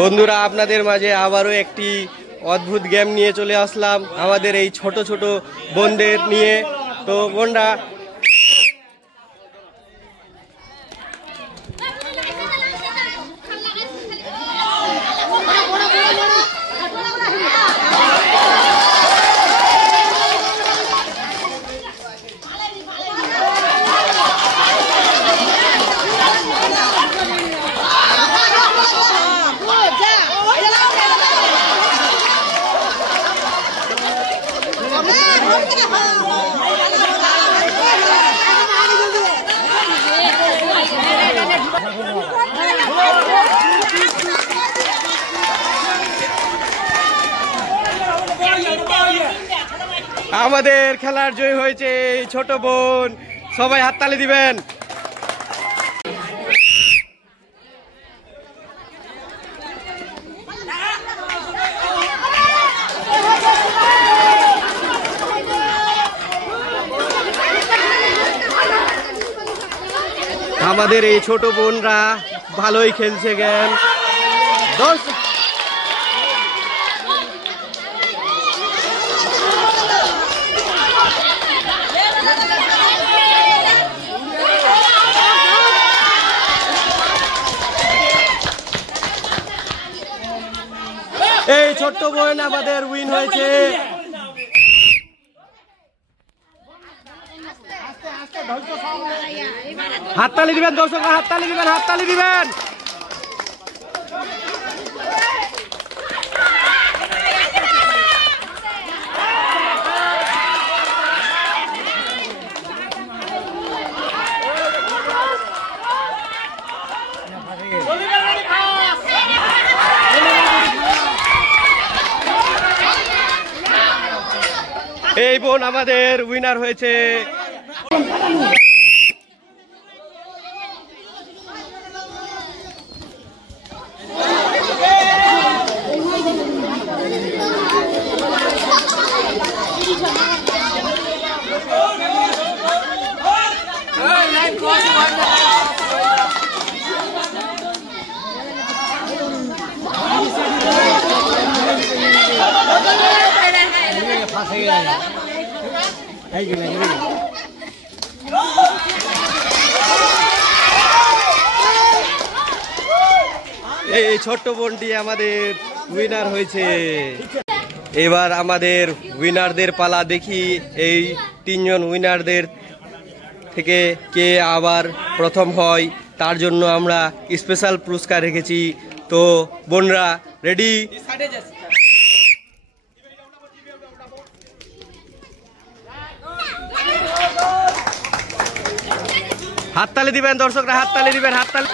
বন্ধুরা, আপনাদের মাঝে আবারও একটি অদ্ভুত গেম নিয়ে চলে আসলাম আমাদের এই ছোট ছোট বোনদের নিয়ে। তো বোনরা আমাদের খেলার জয় হয়েছে ছোট বোন। সবাই হাততালি দিবেন। আমাদের এই ছোট বোনরা ভালোই খেলছে গেম। এই ছোট্ট বোন আমাদের উইন হয়েছে। হাততালি দিবেন দর্শকরা, হাততালি দিবেন, হাততালি দিবেন। এই বোন আমাদের উইনার হয়েছে। এই ছোট্ট বোনটি আমাদের উইনার হয়েছে। এবার আমাদের উইনারদের পালা। দেখি এই তিনজন উইনারদের থেকে কে আবার প্রথম হয়, তার জন্য আমরা স্পেশাল পুরস্কার রেখেছি। তো বোনরা রেডি? হাততালি দিবেন দর্শকরা, হাততালি দিবেন, হাততালি।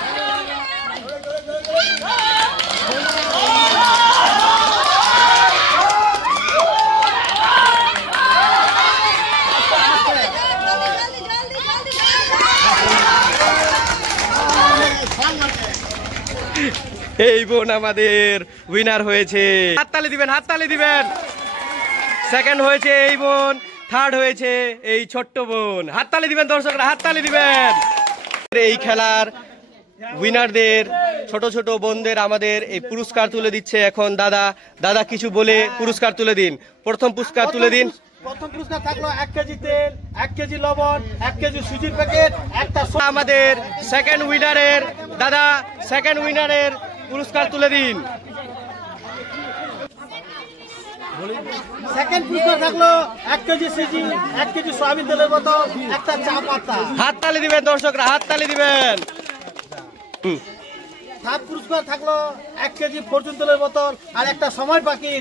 এই বোন আমাদের উইনার হয়েছে। হাততালি দিবেন, হাততালি দিবেন। সেকেন্ড হয়েছে এই বোন, থার্ড হয়েছে এই ছোট্ট বোন। হাততালি দিবেন দর্শকরা, হাততালি দিবেন। এই খেলার উইনারদের ছোট ছোট বোনদের আমাদের এই পুরস্কার তুলে দিচ্ছে এখন দাদা। দাদা কিছু বলে পুরস্কার তুলে দিন। প্রথম পুরস্কার তুলে দিন। প্রথম পুরস্কার থাকলো 1 কেজি তেল, 1 কেজি লবণ, 1 কেজি সুজির প্যাকেট, একটা। আমাদের সেকেন্ড উইনারের দাদা, সেকেন্ড উইনারের পুরস্কার তুলে দিন। সেকেন্ড পুরস্কার থাকলো 1 কেজি সুজি, 1 কেজি সয়াবিন তেলের বোতল, একটা চা পাতা। হাততালি দিবেন দর্শকরা, হাততালি দিবেন। থার্ড পুরস্কার থাকলো 1 কেজি ফরচুন তেলের বোতল আর একটা সময় পাখি।